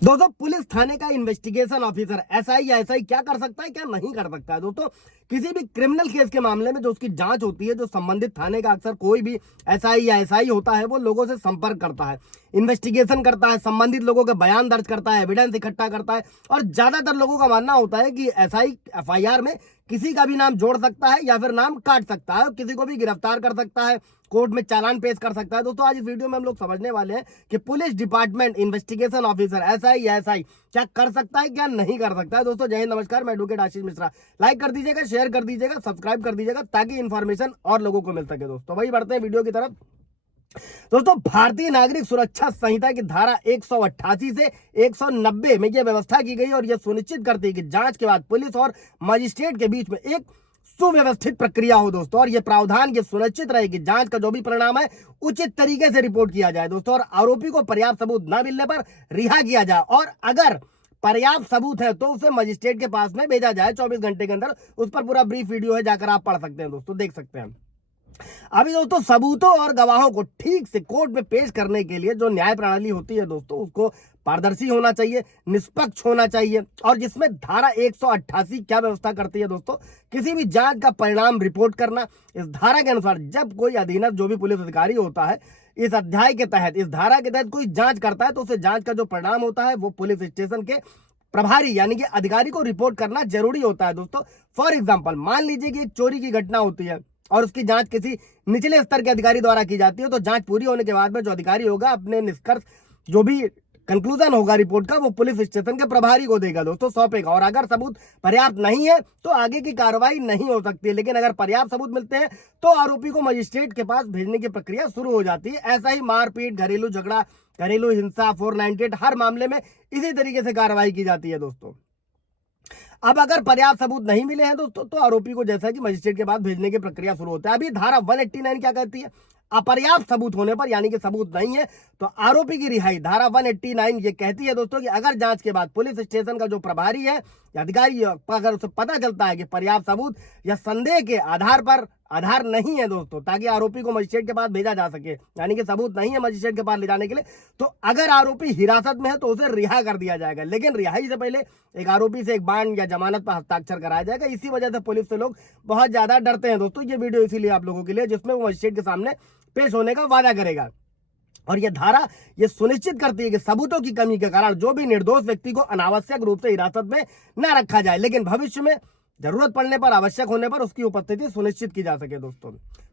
दोस्तों पुलिस थाने का investigation officer SI या एसआई क्या कर सकता है क्या नहीं कर सकता है। दोस्तों किसी भी क्रिमिनल केस के मामले में जो उसकी जांच होती है, जो संबंधित थाने का अक्सर कोई भी एसआई या एसआई होता है वो लोगों से संपर्क करता है, इन्वेस्टिगेशन करता है, संबंधित लोगों के बयान दर्ज करता है, एविडेंस इकट्ठा करता है। और ज्यादातर लोगों का मानना होता है कि एसआई एफआईआर में किसी का भी नाम जोड़ सकता है या फिर नाम काट सकता है, किसी को भी गिरफ्तार कर सकता है, कोर्ट में चालान पेश कर सकता है। दोस्तों आज इस वीडियो में हम लोग समझने वाले हैं कि police department investigation officer SI या एसआई क्या कर सकता है क्या नहीं कर सकता है। दोस्तों जय हिंद, नमस्कार, मैं एडवोकेट आशीष मिश्रा। लाइक कर दीजिएगा, शेयर कर दीजिएगा, सब्सक्राइब कर दीजिएगा ताकि इन्फॉर्मेशन और लोगों को मिल सके। दोस्तों वही बढ़ते हैं वीडियो की तरफ। दोस्तों भारतीय नागरिक सुरक्षा संहिता की धारा 188 से 190 में यह व्यवस्था की गई और यह सुनिश्चित करती है कि जांच के बाद पुलिस और मजिस्ट्रेट के बीच में एक सुव्यवस्थित प्रक्रिया हो। दोस्तों और यह प्रावधान ये सुनिश्चित रहे कि जांच का जो भी परिणाम है उचित तरीके से रिपोर्ट किया जाए। दोस्तों और आरोपी को पर्याप्त सबूत न मिलने पर रिहा किया जाए और अगर पर्याप्त सबूत है तो उसे मजिस्ट्रेट के पास में भेजा जाए 24 घंटे के अंदर। उस पर पूरा ब्रीफ वीडियो है, जाकर आप पढ़ सकते हैं, दोस्तों देख सकते हैं। अभी दोस्तों सबूतों और गवाहों को ठीक से कोर्ट में पेश करने के लिए जो न्याय प्रणाली होती है दोस्तों उसको पारदर्शी होना चाहिए, निष्पक्ष होना चाहिए। और जिसमें धारा 188 क्या व्यवस्था करती है दोस्तों, किसी भी जांच का परिणाम रिपोर्ट करना। इस धारा के अनुसार जब कोई अधीनस्थ जो भी पुलिस अधिकारी होता है इस अध्याय के तहत, इस धारा के तहत कोई जांच करता है तो उसे जांच का जो परिणाम होता है वो पुलिस स्टेशन के प्रभारी यानी कि अधिकारी को रिपोर्ट करना जरूरी होता है। दोस्तों फॉर एग्जाम्पल मान लीजिए कि एक चोरी की घटना होती है और उसकी जांच किसी निचले स्तर के अधिकारी द्वारा की जाती है, तो जांच पूरी होने के बाद में जो अधिकारी होगा अपने निष्कर्ष जो भी कंक्लूजन होगा रिपोर्ट का वो पुलिस स्टेशन के प्रभारी को देगा, दोस्तों सौंपेगा। और अगर सबूत पर्याप्त नहीं है तो आगे की कार्रवाई नहीं हो सकती है, लेकिन अगर पर्याप्त सबूत मिलते हैं तो आरोपी को मजिस्ट्रेट के पास भेजने की प्रक्रिया शुरू हो जाती है। ऐसा ही मारपीट, घरेलू झगड़ा, घरेलू हिंसा, 498 हर मामले में इसी तरीके से कार्रवाई की जाती है। दोस्तों अब अगर पर्याप्त सबूत नहीं मिले हैं दोस्तों तो आरोपी को जैसा कि मजिस्ट्रेट के पास भेजने की प्रक्रिया शुरू होता है। अभी धारा 189 क्या कहती है, अपर्याप्त सबूत होने पर यानी कि सबूत नहीं है तो आरोपी की रिहाई। धारा 189 ये कहती है दोस्तों कि अगर जांच के बाद पुलिस स्टेशन का जो प्रभारी है या अधिकारी अगर उसे पता चलता है कि पर्याप्त सबूत या संदेह के आधार नहीं है दोस्तों, ताकि आरोपी को मजिस्ट्रेट के पास भेजा जा सके, यानी कि सबूत नहीं है मजिस्ट्रेट के पास ले जाने के लिए, तो अगर आरोपी हिरासत में है तो उसे रिहा कर दिया जाएगा। लेकिन रिहाई से पहले एक आरोपी से एक बांड या जमानत पर हस्ताक्षर कराया जाएगा। इसी वजह से पुलिस से लोग बहुत ज्यादा डरते हैं। दोस्तों ये वीडियो इसीलिए आप लोगों के लिए जिसमें वो मजिस्ट्रेट के सामने पेश होने का वादा करेगा। और यह धारा यह सुनिश्चित करती है कि सबूतों की कमी के कारण जो भी निर्दोष व्यक्ति को अनावश्यक रूप से हिरासत में न रखा जाए, लेकिन भविष्य में जरूरत पड़ने पर, आवश्यक होने पर उसकी उपस्थिति सुनिश्चित की जा सके। दोस्तों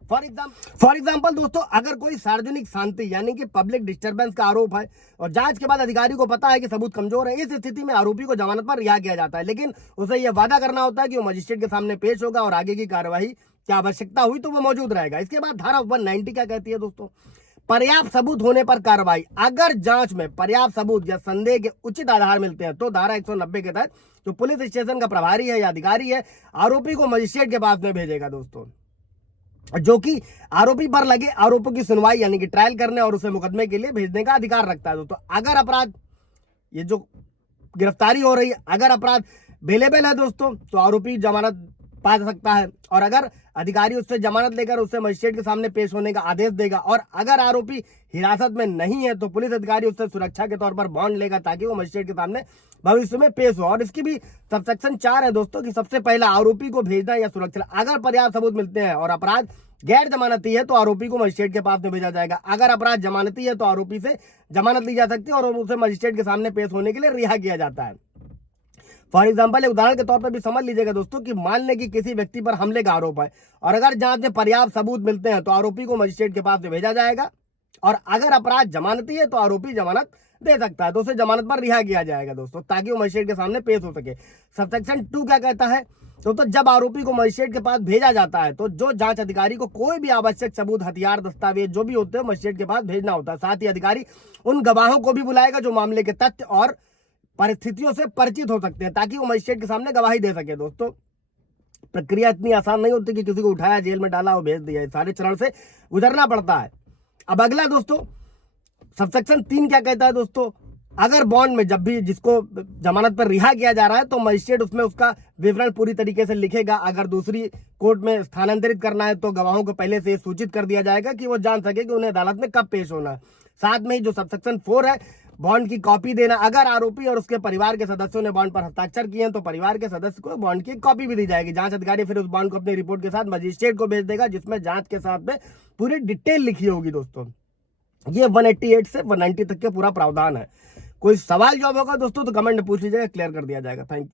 फॉर एग्जाम्पल दोस्तों अगर कोई सार्वजनिक शांति यानी कि पब्लिक डिस्टर्बेंस का आरोप है और जांच के बाद अधिकारी को पता है कि सबूत कमजोर है, इस स्थिति में आरोपी को जमानत पर रिहा किया जाता है, लेकिन उसे यह वादा करना होता है कि वो मजिस्ट्रेट के सामने पेश होगा और आगे की कार्यवाही की आवश्यकता हुई तो वो मौजूद रहेगा। इसके बाद धारा 190 क्या कहती है दोस्तों, पर्याप्त सबूत होने पर कार्रवाई। अगर जांच में पर्याप्त सबूत या संदेह के उचित आधार मिलते हैं तो धारा 190 के तहत जो पुलिस स्टेशन का प्रभारी है या अधिकारी है आरोपी को मजिस्ट्रेट के पास में भेजेगा दोस्तों, जो कि आरोपी पर लगे आरोपों की सुनवाई यानी कि ट्रायल करने और उसे मुकदमे के लिए भेजने का अधिकार रखता है। दोस्तों अगर अपराध, ये जो गिरफ्तारी हो रही है, अगर अपराध अवेलेबल है दोस्तों तो आरोपी जमानत पा सकता है, और अगर अधिकारी उससे जमानत लेकर उससे मजिस्ट्रेट के सामने पेश होने का आदेश देगा, और अगर आरोपी हिरासत में नहीं है तो पुलिस अधिकारी उससे सुरक्षा के तौर पर बॉन्ड लेगा ताकि वो मजिस्ट्रेट के सामने भविष्य में पेश हो। और इसकी भी सबसेक्शन 4 है दोस्तों कि सबसे पहला आरोपी को भेजना या सुरक्षा, अगर पर्याप्त सबूत मिलते हैं और अपराध गैर जमानती है तो आरोपी को मजिस्ट्रेट के पास में भेजा जाएगा। अगर अपराध जमानती है तो आरोपी से जमानत ली जा सकती है और उसे मजिस्ट्रेट के सामने पेश होने के लिए रिहा किया जाता है। फॉर एग्जाम्पल उदाहरण के तौर पर भी समझ लीजिएगा दोस्तों कि मान लें कि किसी व्यक्ति पर हमले का आरोप है और अगर जांच में पर्याप्त सबूत मिलते हैं तो आरोपी को मजिस्ट्रेट के पास में भेजा जाएगा, और अगर अपराध जमानती है तो आरोपी जमानत दे सकता है तो उसे जमानत पर रिहा किया जाएगा दोस्तों, ताकि वो मजिस्ट्रेट के सामने पेश हो सके। सबसेक्शन 2 क्या कहता है दोस्तों, जब आरोपी को मजिस्ट्रेट के पास भेजा जाता है तो जो जांच अधिकारी को कोई भी आवश्यक सबूत, हथियार, दस्तावेज जो भी होते हैं मजिस्ट्रेट के पास भेजना होता है। साथ ही अधिकारी उन गवाहों को भी बुलाएगा जो मामले के तथ्य और परिस्थितियों से परिचित हो सकते हैं ताकि वो मजिस्ट्रेट के सामने गवाही दे सके। दोस्तों प्रक्रिया इतनी आसान नहीं होती कि किसी को उठाया, जेल में डाला और भेज दिया, सारे चरण से गुजरना पड़ता है। अब अगला दोस्तों सबसेक्शन 3 क्या कहता है दोस्तों, अगर बॉन्ड में जब भी जिसको जमानत पर रिहा किया जा रहा है तो मजिस्ट्रेट उसमें उसका विवरण पूरी तरीके से लिखेगा। अगर दूसरी कोर्ट में स्थानांतरित करना है तो गवाहों को पहले से सूचित कर दिया जाएगा कि वो जान सके कि उन्हें अदालत में कब पेश होना है। साथ में ही जो सबसेक्शन 4 है बॉन्ड की कॉपी देना। अगर आरोपी और उसके परिवार के सदस्यों ने बॉन्ड पर हस्ताक्षर किए हैं तो परिवार के सदस्य को बॉन्ड की कॉपी भी दी जाएगी। जांच अधिकारी फिर उस बॉन्ड को अपनी रिपोर्ट के साथ मजिस्ट्रेट को भेज देगा, जिसमें जांच के साथ में पूरी डिटेल लिखी होगी। दोस्तों ये 188 से 190 तक के पूरा प्रावधान है। कोई सवाल जवाब होगा दोस्तों तो कमेंट में पूछ लीजिएगा, क्लियर कर दिया जाएगा। Thank you.